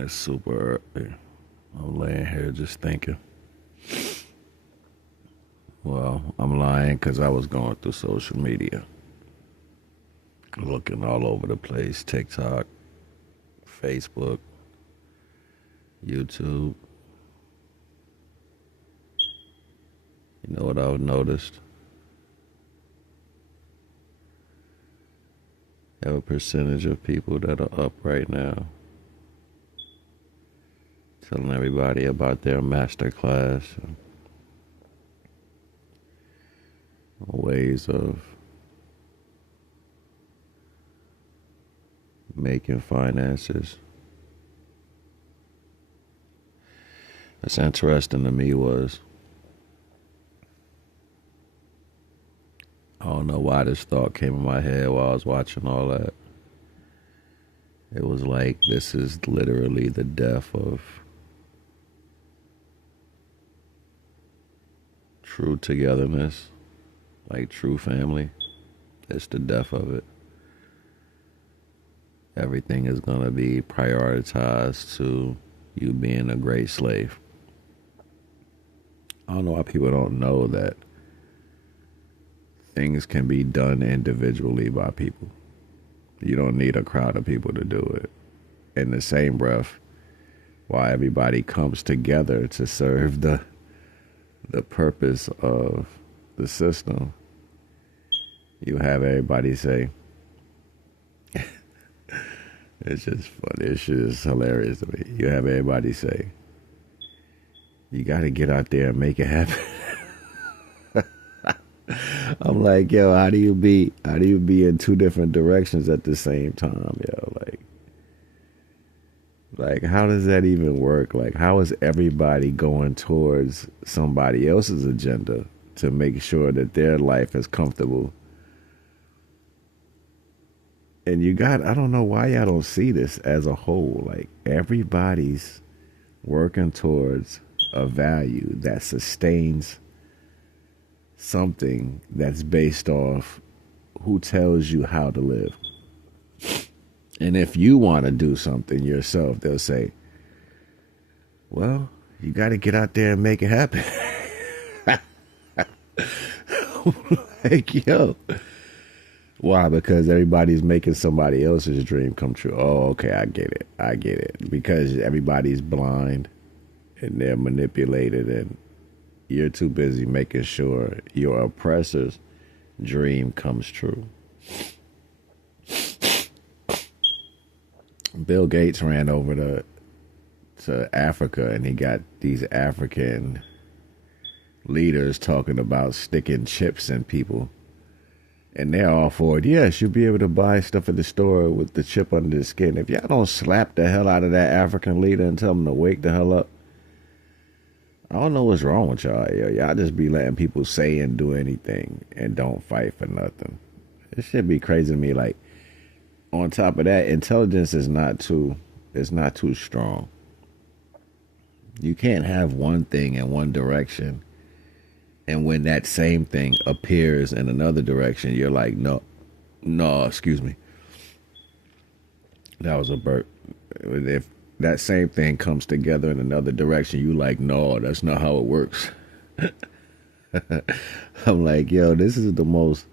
It's super early. I'm laying here just thinking. Well, I'm lying because I was going through social media, looking all over the place: TikTok, Facebook, YouTube. You know what I've noticed? I have a percentage of people that are up right now telling everybody about their master class and ways of making finances. What's interesting to me was, I don't know why this thought came in my head while I was watching all that. It was like, this is literally the death of true togetherness, like true family. It's the death of it. Everything is going to be prioritized to you being a great slave. I don't know why people don't know that things can be done individually by people. You don't need a crowd of people to do it. In the same breath, why everybody comes together to serve the purpose of the system, you have everybody say, it's just funny, this shit is hilarious to me. You have everybody say, you got to get out there and make it happen. I'm like, yo, how do you be in two different directions at the same time, yo? Like how does that even work? Like, how is everybody going towards somebody else's agenda to make sure that their life is comfortable? And I don't know why y'all don't see this as a whole. Like, everybody's working towards a value that sustains something that's based off who tells you how to live. And if you want to do something yourself, they'll say, well, you got to get out there and make it happen. Like, yo. Why? Because everybody's making somebody else's dream come true. Oh, okay, I get it. Because everybody's blind and they're manipulated, and you're too busy making sure your oppressor's dream comes true. Bill Gates ran over to Africa, and he got these African leaders talking about sticking chips in people. And they're all for it. Yes, you'll be able to buy stuff at the store with the chip under the skin. If y'all don't slap the hell out of that African leader and tell them to wake the hell up, I don't know what's wrong with y'all. Y'all just be letting people say and do anything and don't fight for nothing. It should be crazy to me. Like, on top of that, intelligence is not too strong. You can't have one thing in one direction, and when that same thing appears in another direction, you're like, no, excuse me. That was a burp. If that same thing comes together in another direction, you like, no, that's not how it works. I'm like, yo, this is the most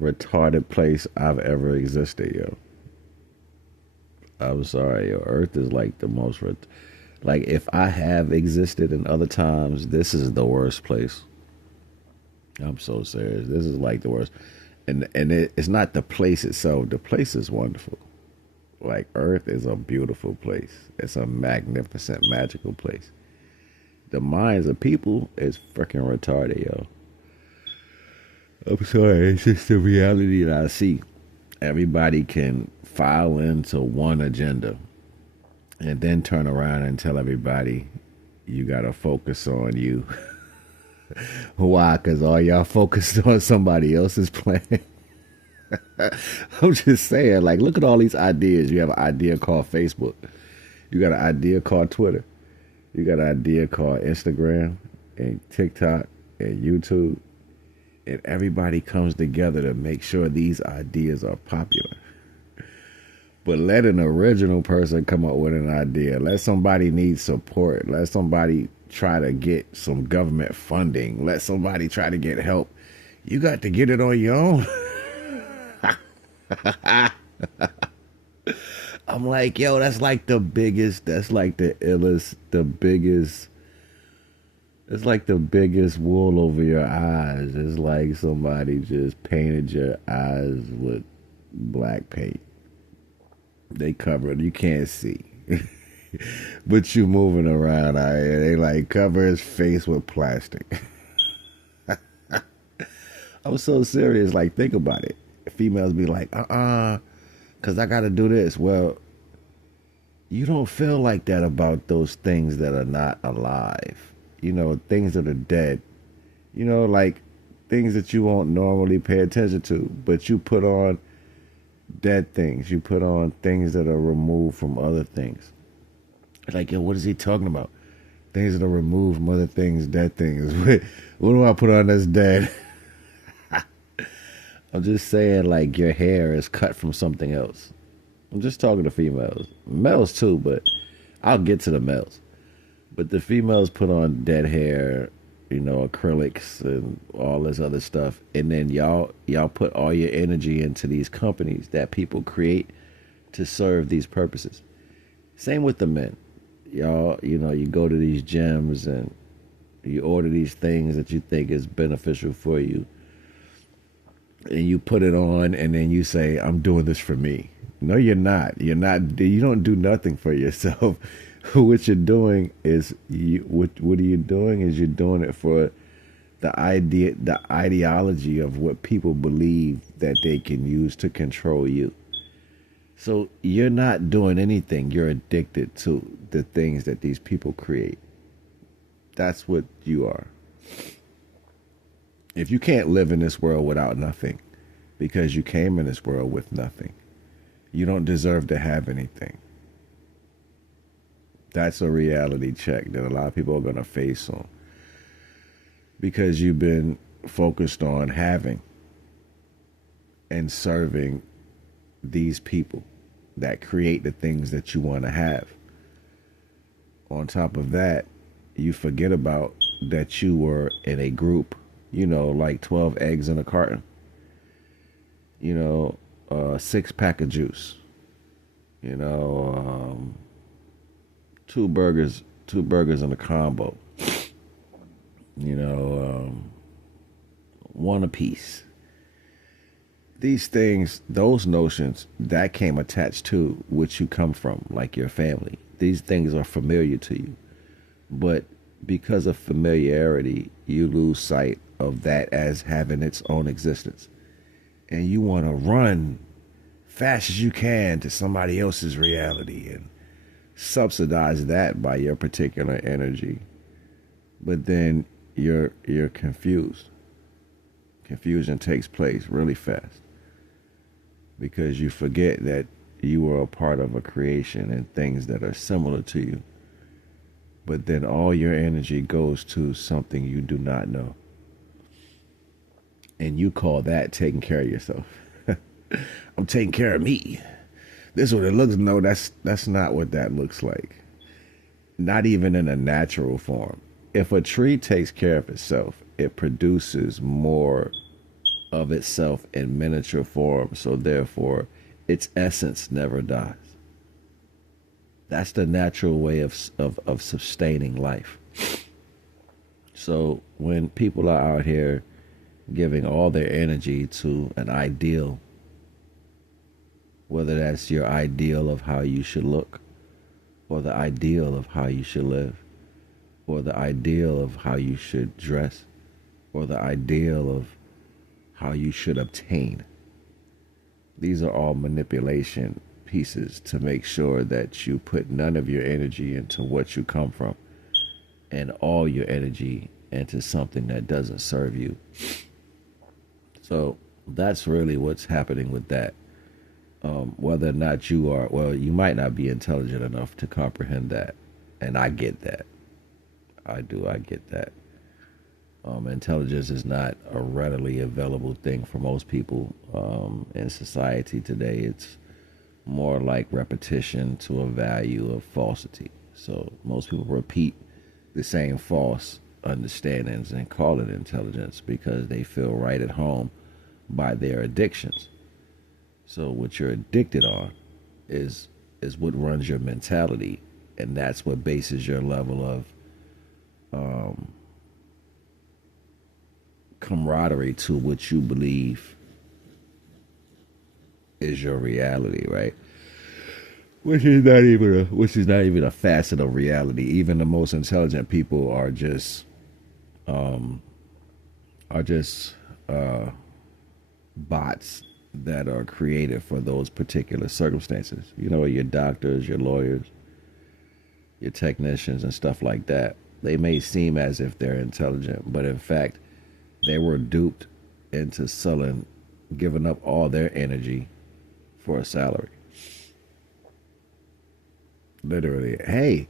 retarded place I've ever existed, yo. I'm sorry, yo. Earth is like the most, like, if I have existed in other times, this is the worst place. I'm so serious. This is like the worst. And it's not the place itself. The place is wonderful. Like, Earth is a beautiful place. It's a magnificent, magical place. The minds of people is freaking retarded, yo. I'm sorry. It's just the reality that I see. Everybody can file into one agenda and then turn around and tell everybody, you got to focus on you. Why? Because all y'all focused on somebody else's plan. I'm just saying, like, look at all these ideas. You have an idea called Facebook. You got an idea called Twitter. You got an idea called Instagram and TikTok and YouTube. And everybody comes together to make sure these ideas are popular. But let an original person come up with an idea. Let somebody need support. Let somebody try to get some government funding. Let somebody try to get help. You got to get it on your own. I'm like, yo, that's like the biggest, that's like the illest, the biggest, it's like the biggest wool over your eyes. It's like somebody just painted your eyes with black paint. They cover it, you can't see. But you moving around out here. They like cover his face with plastic. I'm so serious. Like, think about it. Females be like, because I got to do this. Well, you don't feel like that about those things that are not alive. You know, things that are dead. You know, like things that you won't normally pay attention to, but you put on dead things. You put on things that are removed from other things. Like, yo, what is he talking about? Things that are removed from other things, dead things. What do I put on that's dead? I'm just saying, like, your hair is cut from something else. I'm just talking to females. Males too, but I'll get to the males. But the females put on dead hair, you know, acrylics and all this other stuff. And then y'all put all your energy into these companies that people create to serve these purposes. Same with the men. Y'all, you know, you go to these gyms and you order these things that you think is beneficial for you. And you put it on and then you say, I'm doing this for me. No, you're not. You don't do nothing for yourself. What you're doing is, what are you doing is you're doing it for the ideology of what people believe that they can use to control you. So you're not doing anything. You're addicted to the things that these people create. That's what you are. If you can't live in this world without nothing, because you came in this world with nothing, you don't deserve to have anything. That's a reality check that a lot of people are going to face on, because you've been focused on having and serving these people that create the things that you want to have. On top of that, you forget about that you were in a group, you know, like 12 eggs in a carton, you know, 6-pack of juice, you know, 2 burgers in a combo, you know, 1 apiece. These things, those notions, that came attached to which you come from, like your family. These things are familiar to you. But because of familiarity, you lose sight of that as having its own existence. And you want to run fast as you can to somebody else's reality and subsidize that by your particular energy. But then you're confused. Confusion takes place really fast, because you forget that you are a part of a creation and things that are similar to you. But then all your energy goes to something you do not know. And you call that taking care of yourself. I'm taking care of me. This is what it looks. No, that's not what that looks like. Not even in a natural form. If a tree takes care of itself, it produces more of itself in miniature form, so therefore its essence never dies. That's the natural way of sustaining life. So when people are out here giving all their energy to an ideal, whether that's your ideal of how you should look, or the ideal of how you should live, or the ideal of how you should dress, or the ideal of how you should obtain. These are all manipulation pieces to make sure that you put none of your energy into what you come from and all your energy into something that doesn't serve you. So that's really what's happening with that. Whether or not you are, well, you might not be intelligent enough to comprehend that. And I get that. I get that. Intelligence is not a readily available thing for most people in society today. It's more like repetition to a value of falsity. So most people repeat the same false understandings and call it intelligence because they feel right at home by their addictions. So what you're addicted on is what runs your mentality, and that's what bases your level of camaraderie to what you believe is your reality, right? Which is not even a facet of reality. Even the most intelligent people um, are just bots that are created for those particular circumstances. You know, your doctors, your lawyers, your technicians, and stuff like that. They may seem as if they're intelligent, but in fact, they were duped into selling, giving up all their energy for a salary. Literally, hey,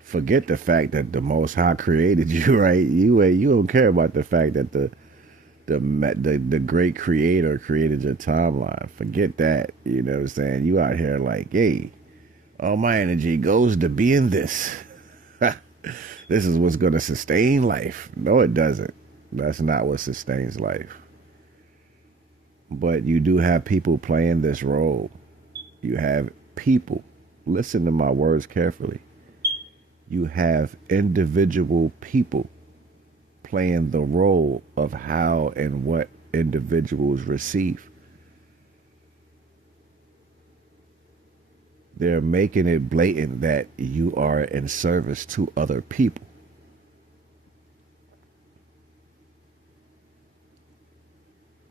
forget the fact that the Most High created you, right? You don't care about the fact that the great creator created your timeline. Forget that. You know what I'm saying? You out here like, hey, all my energy goes to being this. This is what's going to sustain life. No, it doesn't. That's not what sustains life. But you do have people playing this role. You have people. Listen to my words carefully. You have individual people playing the role of how and what individuals receive. They're making it blatant that you are in service to other people.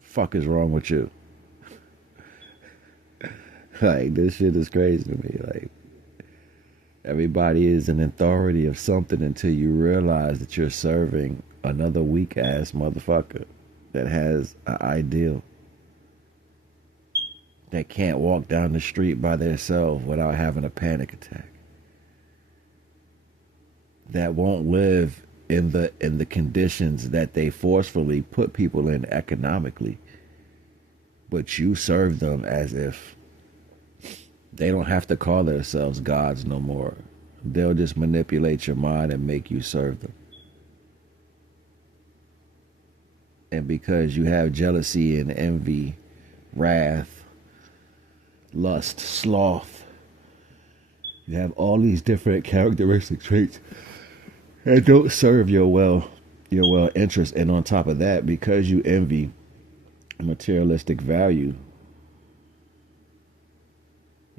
Fuck is wrong with you? Like, this shit is crazy to me. Like, everybody is an authority of something until you realize that you're serving another weak ass motherfucker that has an ideal, that can't walk down the street by themselves without having a panic attack, that won't live in the conditions that they forcefully put people in economically, but you serve them as if they don't have to call themselves gods no more. They'll just manipulate your mind and make you serve them. And because you have jealousy and envy, wrath, lust, sloth, you have all these different characteristic traits that don't serve your interest. And on top of that, because you envy materialistic value,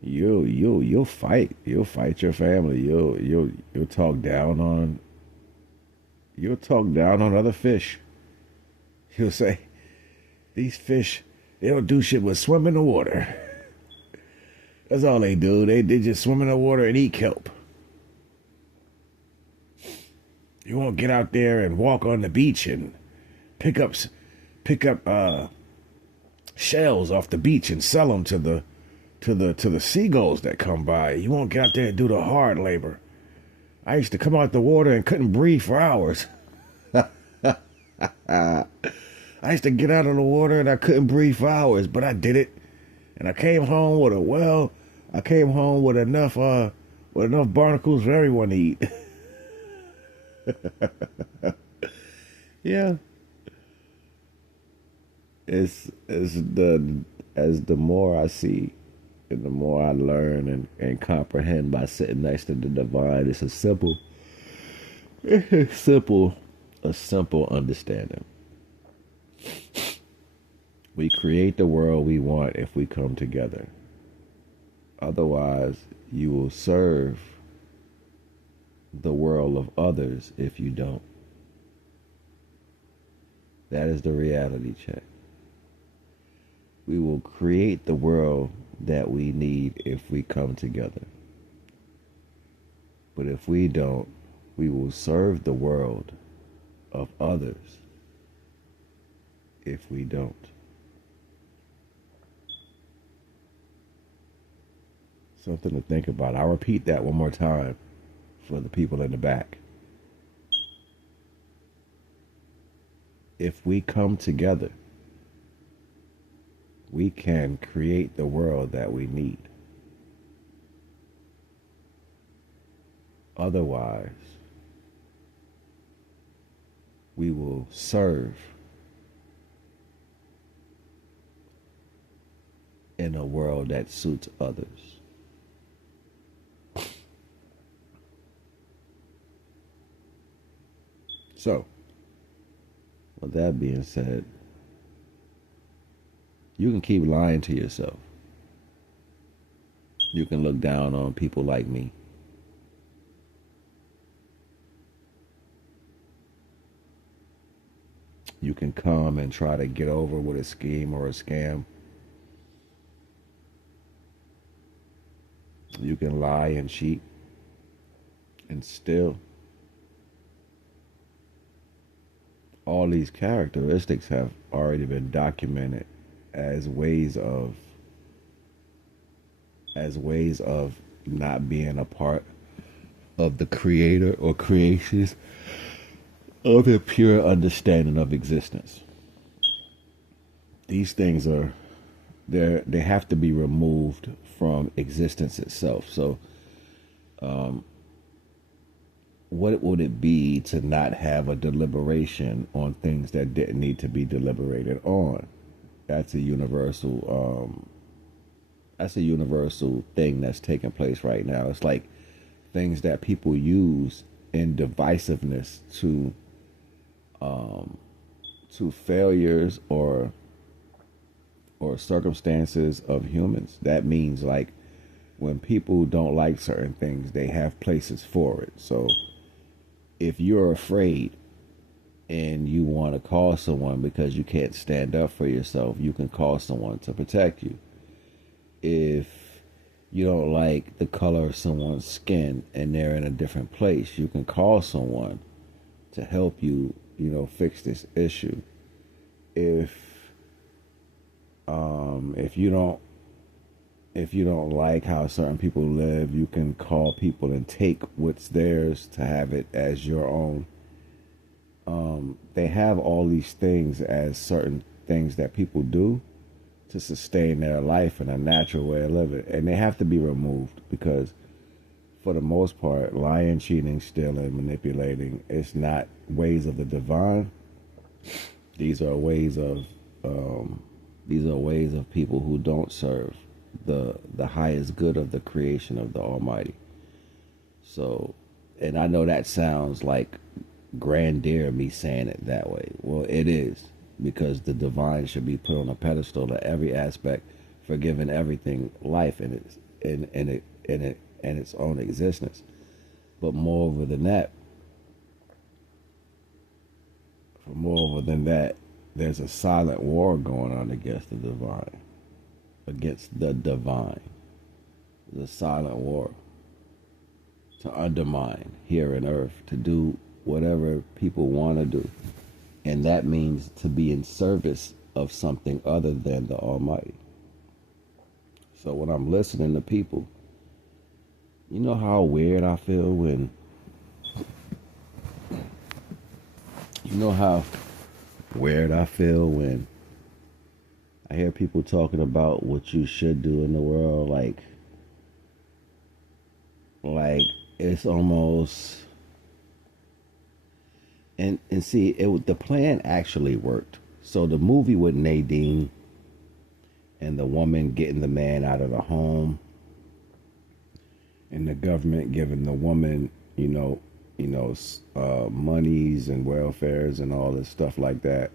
you'll fight. You'll fight your family. You'll talk down on other fish. You'll say, these fish, they don't do shit but swim in the water. That's all they do. They just swim in the water and eat kelp. You won't get out there and walk on the beach and pick up shells off the beach and sell them to the seagulls that come by. You won't get out there and do the hard labor. I used to come out the water and couldn't breathe for hours. I used to get out of the water and I couldn't breathe for hours, but I did it. And I came home with enough barnacles for everyone to eat. Yeah. It's the more I see and the more I learn and comprehend by sitting next to the divine, it's a simple understanding. We create the world we want if we come together. Otherwise, you will serve the world of others if you don't. That is the reality check. We will create the world that we need if we come together. But if we don't, we will serve the world of others if we don't. Something to think about. I'll repeat that one more time for the people in the back. If we come together, we can create the world that we need. Otherwise, we will serve in a world that suits others. So, with that being said, you can keep lying to yourself. You can look down on people like me. You can come and try to get over with a scheme or a scam. You can lie and cheat, and still, all these characteristics have already been documented as ways of not being a part of the creator or creations of a pure understanding of existence. These things are they have to be removed from existence itself. So what would it be to not have a deliberation on things that didn't need to be deliberated on? That's a universal thing that's taking place right now. It's like things that people use in divisiveness to failures or circumstances of humans. That means like when people don't like certain things, they have places for it. So if you're afraid and you want to call someone because you can't stand up for yourself, you can call someone to protect you. If you don't like the color of someone's skin and they're in a different place, you can call someone to help you, fix this issue. If you don't like how certain people live, you can call people and take what's theirs to have it as your own. They have all these things as certain things that people do to sustain their life in a natural way of living, and they have to be removed because, for the most part, lying, cheating, stealing, manipulating, it's not ways of the divine. These are ways of people who don't serve the highest good of the creation of the Almighty. So, and I know that sounds like grandeur, me saying it that way. Well, it is, because the divine should be put on a pedestal to every aspect for giving everything life in its own existence. But moreover than that, there's a silent war going on against the divine. There's a silent war to undermine here on earth, to do whatever people want to do. And that means to be in service of something other than the Almighty. So when I'm listening to people, you know how weird I feel when... You know how weird I feel when I hear people talking about what you should do in the world, like it's almost... And see, the plan actually worked. So the movie with Nadine and the woman getting the man out of the home, and the government giving the woman, monies and welfares and all this stuff like that.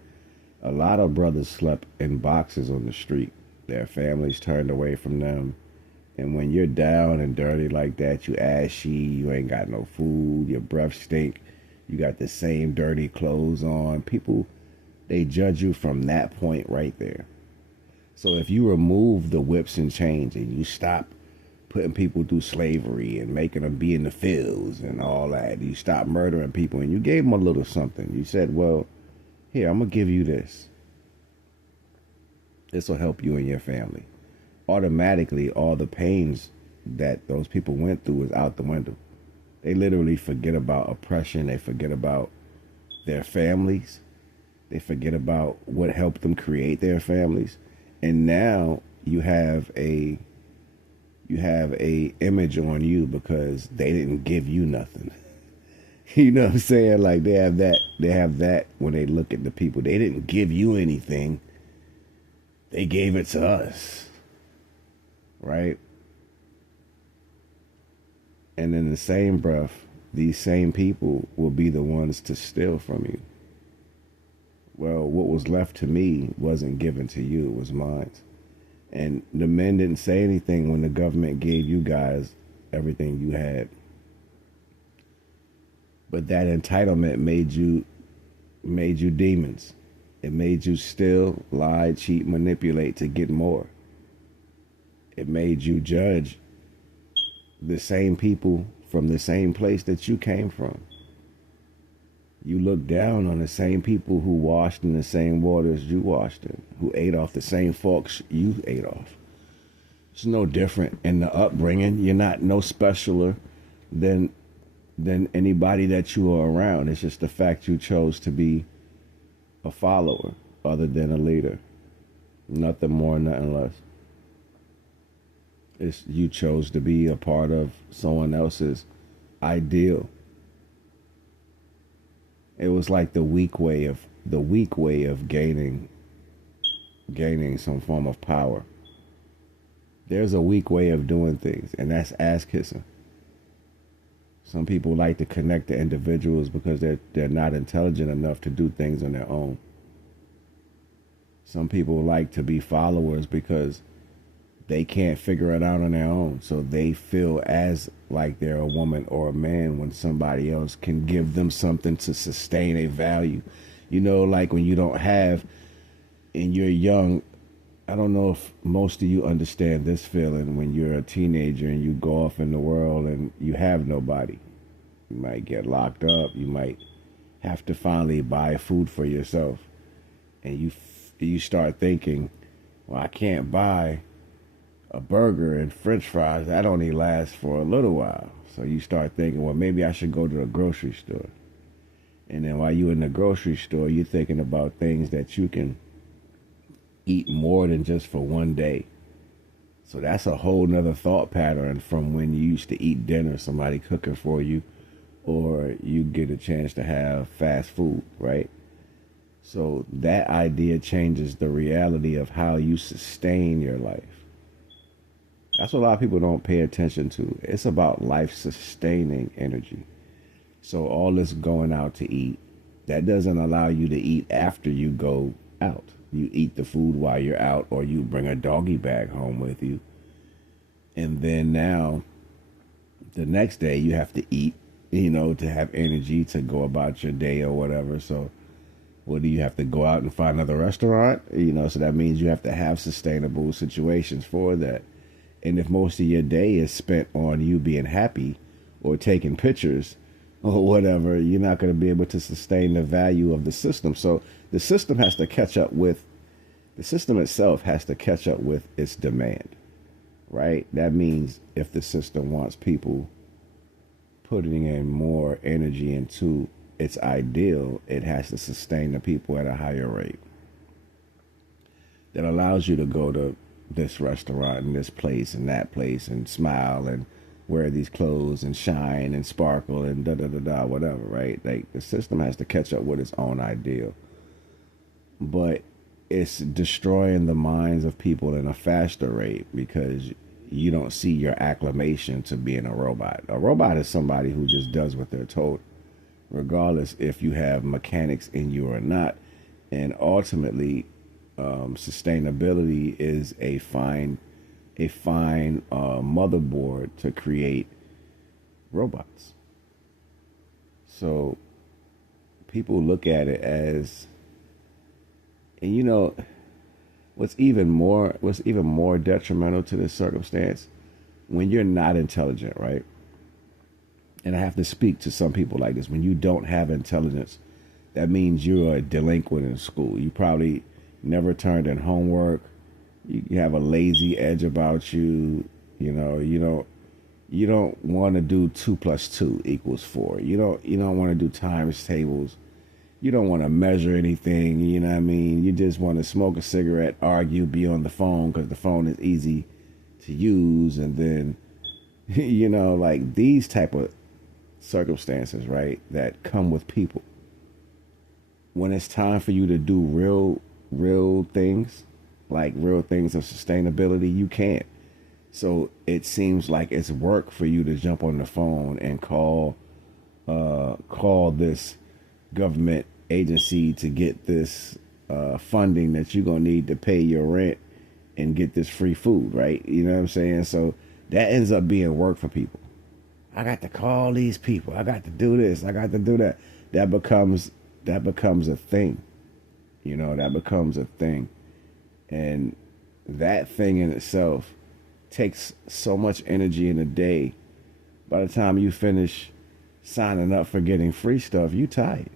A lot of brothers slept in boxes on the street. Their families turned away from them. And when you're down and dirty like that, you ashy, you ain't got no food, your breath stink, you got the same dirty clothes on. People, they judge you from that point right there. So if you remove the whips and chains and you stop putting people through slavery and making them be in the fields and all that, you stop murdering people and you gave them a little something. You said, well, here, I'm going to give you this. This will help you and your family. Automatically, all the pains that those people went through is out the window. They literally forget about oppression. They forget about their families. They forget about what helped them create their families. And now you have a you have a image on you because they didn't give you nothing. You know what I'm saying? Like they have that when they look at the people. They didn't give you anything. They gave it to us. Right? And in the same breath, these same people will be the ones to steal from you. Well, what was left to me wasn't given to you, it was mine. And the men didn't say anything when the government gave you guys everything you had. But that entitlement made you demons. It made you steal, lie, cheat, manipulate to get more. It made you judge the same people from the same place that you came from. You look down on the same people who washed in the same waters you washed in, who ate off the same forks you ate off. It's no different in the upbringing. You're not no specialer than anybody that you are around. It's just the fact you chose to be a follower other than a leader. Nothing more, nothing less. It's you chose to be a part of someone else's ideal. It was like the weak way of gaining some form of power. There's a weak way of doing things, and that's ass kissing. Some people like to connect to individuals because they're not intelligent enough to do things on their own. Some people like to be followers because they can't figure it out on their own. So they feel as like they're a woman or a man when somebody else can give them something to sustain a value. You know, like when you don't have and you're young. I don't know if most of you understand this feeling when you're a teenager and you go off in the world and you have nobody. You might get locked up. You might have to finally buy food for yourself. And you start thinking, well, I can't buy a burger and french fries. That only lasts for a little while. So you start thinking, well, maybe I should go to the grocery store. And then while you're in the grocery store, you're thinking about things that you can eat more than just for one day. So that's a whole nother thought pattern from when you used to eat dinner, somebody cooking for you, or you get a chance to have fast food, right? So that idea changes the reality of how you sustain your life. That's what a lot of people don't pay attention to. It's about life sustaining energy. So all this going out to eat, that doesn't allow you to eat after you go out. You eat the food while you're out, or you bring a doggy bag home with you. And then now, the next day you have to eat, to have energy to go about your day or whatever. So what do you have to go out and find another restaurant? So that means you have to have sustainable situations for that. And if most of your day is spent on you being happy or taking pictures or whatever, you're not going to be able to sustain the value of the system. So the system itself has to catch up with its demand, right? That means if the system wants people putting in more energy into its ideal, it has to sustain the people at a higher rate. That allows you to go to this restaurant and this place and that place and smile and wear these clothes and shine and sparkle and whatever, right? Like the system has to catch up with its own ideal. But it's destroying the minds of people in a faster rate because you don't see your acclimation to being a robot. A robot is somebody who just does what they're told, regardless if you have mechanics in you or not. And ultimately, sustainability is a fine motherboard to create robots. So people look at it as, and what's even more detrimental to this circumstance, when you're not intelligent, right? And I have to speak to some people like this. When you don't have intelligence, that means you're a delinquent in school. You probably never turned in homework. You have a lazy edge about you. You don't want to do 2 + 2 = 4. You don't want to do times tables. You don't want to measure anything. You just want to smoke a cigarette, argue, be on the phone because the phone is easy to use, and then like these type of circumstances, right, that come with people. When it's time for you to do real things, like real things of sustainability, you can't. So it seems like it's work for you to jump on the phone and call this government agency to get this funding that you're gonna need to pay your rent and get this free food, right? You know what I'm saying? So that ends up being work for people. I got to call these people. I got to do this. I got to do that. That becomes a thing. That becomes a thing. And that thing in itself takes so much energy in a day. By the time you finish signing up for getting free stuff, you tired.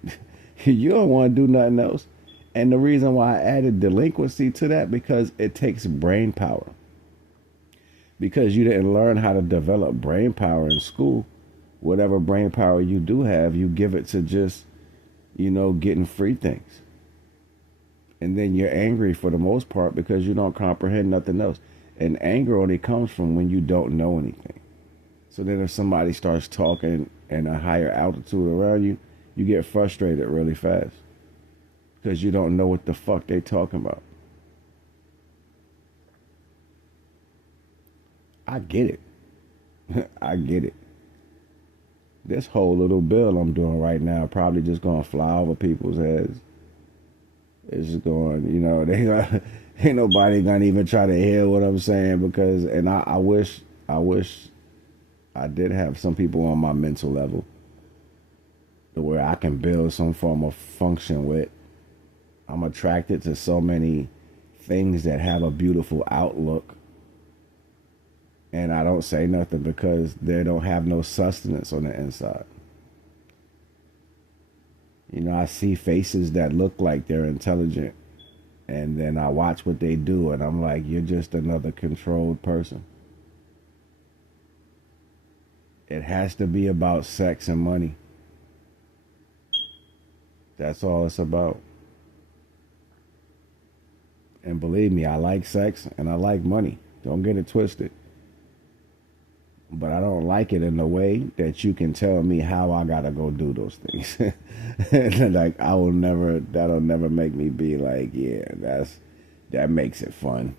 You don't want to do nothing else. And the reason why I added delinquency to that, because it takes brain power. Because you didn't learn how to develop brain power in school, whatever brain power you do have, you give it to just, getting free things. And then you're angry for the most part because you don't comprehend nothing else. And anger only comes from when you don't know anything. So then if somebody starts talking in a higher altitude around you, you get frustrated really fast because you don't know what the fuck they talking about. I get it. I get it. This whole little bill I'm doing right now probably just going to fly over people's heads. It's just going, they ain't nobody going to even try to hear what I'm saying because, and I wish I did have some people on my mental level where I can build some form of function with. I'm attracted to so many things that have a beautiful outlook. And I don't say nothing because they don't have no sustenance on the inside. I see faces that look like they're intelligent. And then I watch what they do. And I'm like, you're just another controlled person. It has to be about sex and money. That's all it's about. And believe me, I like sex and I like money. Don't get it twisted. But I don't like it in a way that you can tell me how I gotta go do those things. Like that'll never make me be like, yeah, that makes it fun.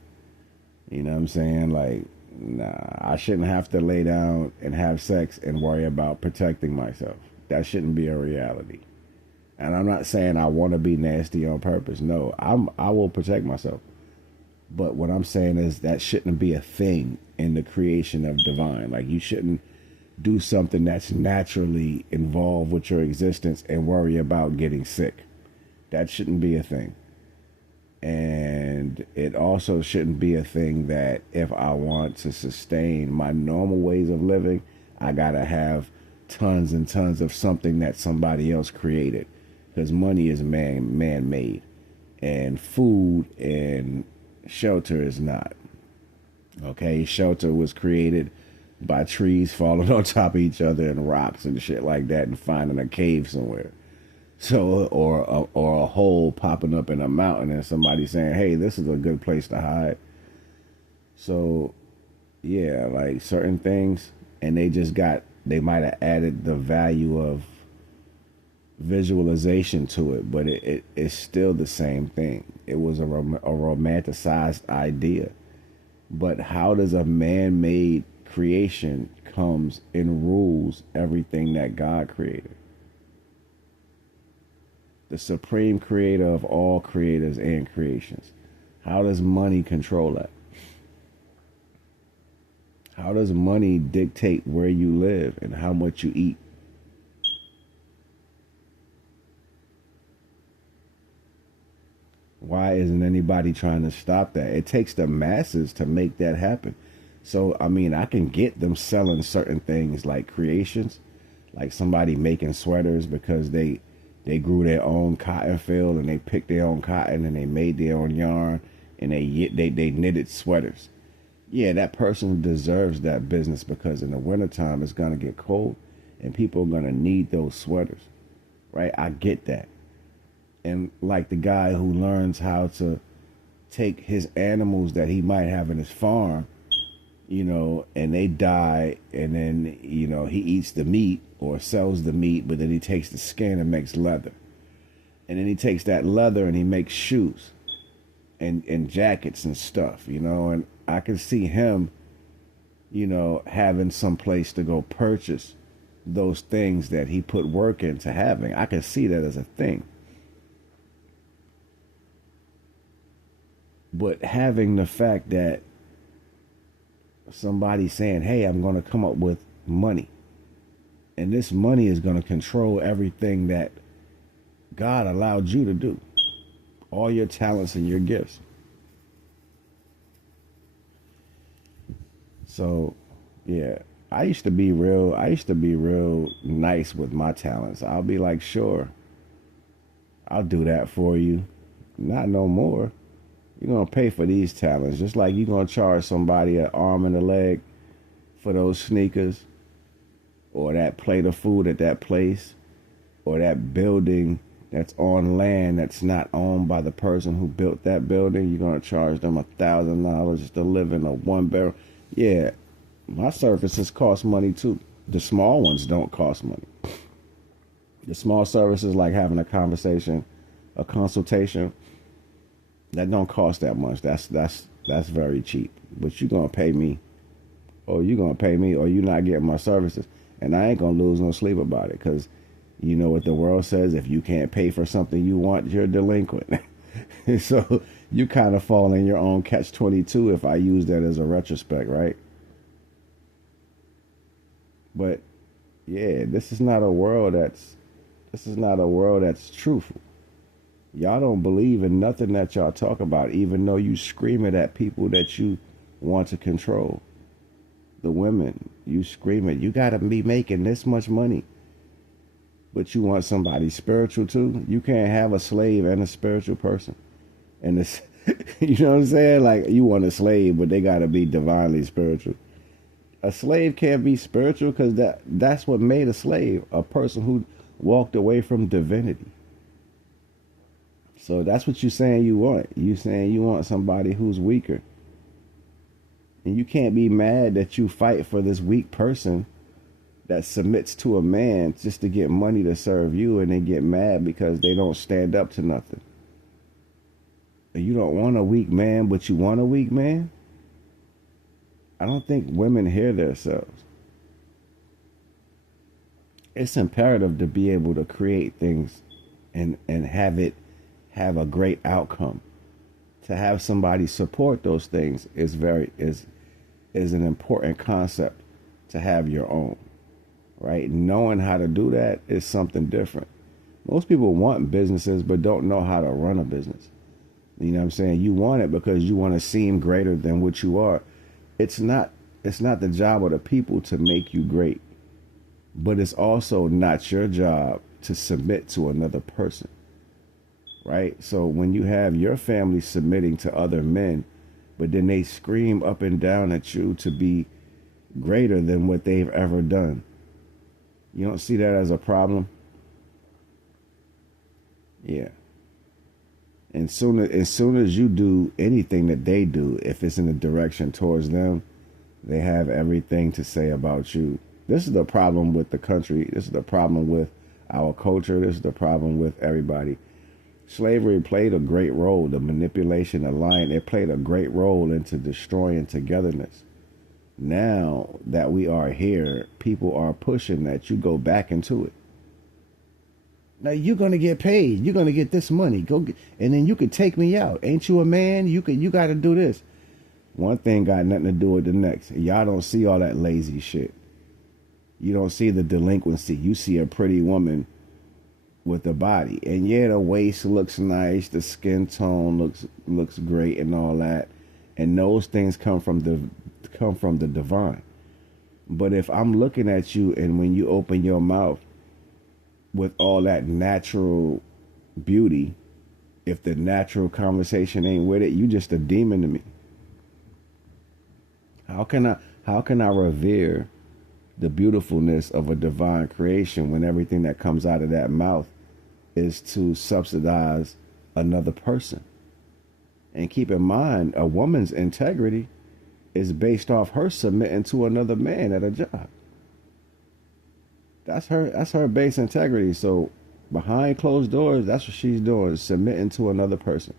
You know what I'm saying? Like, nah, I shouldn't have to lay down and have sex and worry about protecting myself. That shouldn't be a reality. And I'm not saying I want to be nasty on purpose. No, I will protect myself. But what I'm saying is that shouldn't be a thing in the creation of divine. Like you shouldn't do something that's naturally involved with your existence and worry about getting sick. That shouldn't be a thing. And it also shouldn't be a thing that if I want to sustain my normal ways of living, I gotta have tons and tons of something that somebody else created. Because money is man-made. And food and shelter is not. Okay, shelter was created by trees falling on top of each other and rocks and shit like that and finding a cave somewhere. So, or a hole popping up in a mountain and somebody saying, hey, this is a good place to hide. So, yeah, like certain things, and they might have added the value of visualization to it, but it's still the same thing. It was a romanticized idea. But how does a man-made creation comes and rules everything that God created? The supreme creator of all creators and creations. How does money control that? How does money dictate where you live and how much you eat? Why isn't anybody trying to stop that? It takes the masses to make that happen. So, I mean, I can get them selling certain things like creations, like somebody making sweaters because they grew their own cotton field and they picked their own cotton and they made their own yarn and they knitted sweaters. Yeah, that person deserves that business because in the wintertime it's going to get cold and people are going to need those sweaters, right? I get that. And like the guy who learns how to take his animals that he might have in his farm and they die, and then, he eats the meat or sells the meat, but then he takes the skin and makes leather. And then he takes that leather and he makes shoes and jackets and stuff, and I can see him, having some place to go purchase those things that he put work into having. I can see that as a thing. But having the fact that somebody saying, hey, I'm going to come up with money, and this money is going to control everything that God allowed you to do, all your talents and your gifts. So, yeah, I used to be real nice with my talents. I'll be like, sure, I'll do that for you. Not no more. You're going to pay for these talents, just like you're going to charge somebody an arm and a leg for those sneakers, or that plate of food at that place, or that building that's on land that's not owned by the person who built that building. You're going to charge them $1,000 just to live in a one barrel. Yeah, my services cost money too. The small ones don't cost money. The small services like having a conversation, a consultation, that don't cost that much. That's very cheap. But you're gonna pay me, or you're not getting my services, and I ain't gonna lose no sleep about it, because you know what the world says: if you can't pay for something you want, you're delinquent. So you kind of fall in your own catch-22 if I use that as a retrospect, right? But yeah, this is not a world that's truthful. Y'all don't believe in nothing that y'all talk about, even though you scream it at people that you want to control. The women, you scream it, you gotta be making this much money. But you want somebody spiritual too? You can't have a slave and a spiritual person. And this, you know what I'm saying? Like, you want a slave, but they gotta be divinely spiritual. A slave can't be spiritual, because that's what made a slave, a person who walked away from divinity. So that's what you're saying you want. You're saying you want somebody who's weaker. And you can't be mad that you fight for this weak person that submits to a man just to get money to serve you, and then get mad because they don't stand up to nothing. You don't want a weak man, but you want a weak man? I don't think women hear themselves. It's imperative to be able to create things and have a great outcome. To have somebody support those things is an important concept to have your own, right? Knowing how to do that is something different. Most people want businesses but don't know how to run a business. You know what I'm saying? You want it because you want to seem greater than what you are. It's not the job of the people to make you great, but it's also not your job to submit to another person. Right? So when you have your family submitting to other men, but then they scream up and down at you to be greater than what they've ever done, you don't see that as a problem? Yeah. And as soon as you do anything that they do, if it's in a direction towards them, they have everything to say about you. This is the problem with the country. This is the problem with our culture. This is the problem with everybody. Slavery played a great role. The manipulation, the lying, it played a great role into destroying togetherness. Now that we are here, people are pushing that you go back into it. Now you're gonna get paid. You're gonna get this money. And then you can take me out. Ain't you a man? You got to do this. One thing got nothing to do with the next. Y'all don't see all that lazy shit. You don't see the delinquency. You see a pretty woman with a body, and yeah, the waist looks nice, the skin tone looks great, and all that. And those things come from the divine. But if I'm looking at you, and when you open your mouth with all that natural beauty, if the natural conversation ain't with it, you just a demon to me. How can I revere the beautifulness of a divine creation when everything that comes out of that mouth is to subsidize another person? And keep in mind, a woman's integrity is based off her submitting to another man at a job. That's her base integrity. So behind closed doors, that's what she's doing, submitting to another person.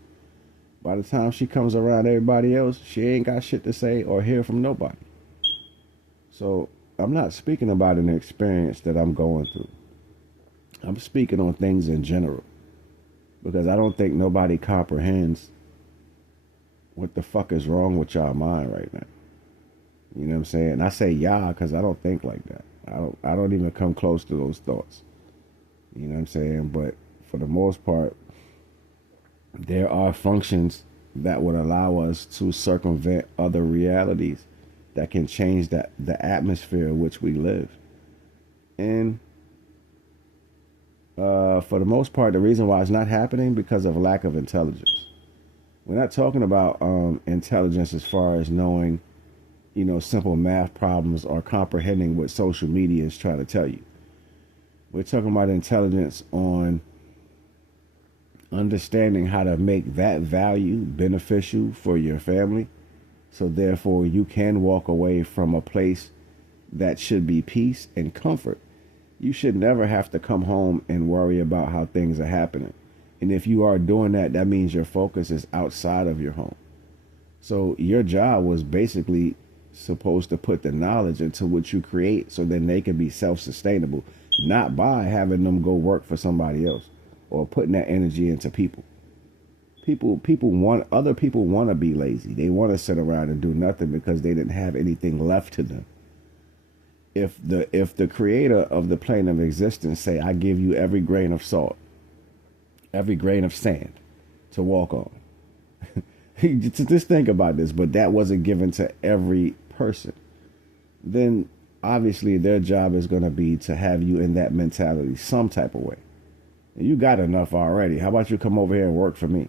By the time she comes around everybody else, she ain't got shit to say or hear from nobody. So I'm not speaking about an experience that I'm going through. I'm speaking on things in general. Because I don't think nobody comprehends what the fuck is wrong with y'all mind right now. You know what I'm saying? And I say y'all because I don't think like that. I don't even come close to those thoughts. You know what I'm saying? But for the most part, there are functions that would allow us to circumvent other realities that can change the atmosphere in which we live. And for the most part, the reason why it's not happening because of lack of intelligence. We're not talking about intelligence as far as knowing, simple math problems or comprehending what social media is trying to tell you. We're talking about intelligence on understanding how to make that value beneficial for your family. So therefore you can walk away from a place that should be peace and comfort. You should never have to come home and worry about how things are happening. And if you are doing that, that means your focus is outside of your home. So your job was basically supposed to put the knowledge into what you create so then they can be self-sustainable, not by having them go work for somebody else or putting that energy into people. Other people want to be lazy. They want to sit around and do nothing because they didn't have anything left to them. If the creator of the plane of existence say, I give you every grain of salt, every grain of sand to walk on. Just think about this, but that wasn't given to every person. Then obviously their job is going to be to have you in that mentality some type of way. And you got enough already. How about you come over here and work for me?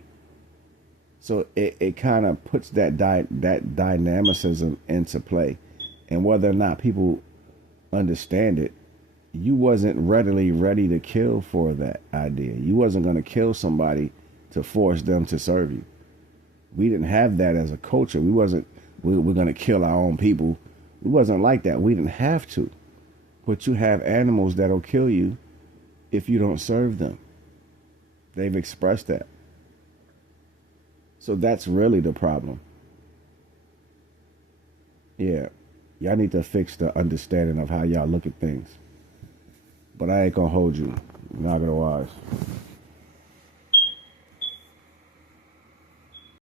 So it kind of puts that dynamicism into play. And whether or not people understand it, you wasn't ready to kill for that idea. You wasn't going to kill somebody to force them to serve you. We didn't have that as a culture. We're going to kill our own people. It wasn't like that. We didn't have to. But you have animals that'll kill you if you don't serve them. They've expressed that. So that's really the problem. Yeah. Y'all need to fix the understanding of how y'all look at things. But I ain't gonna hold you. Not gonna wise.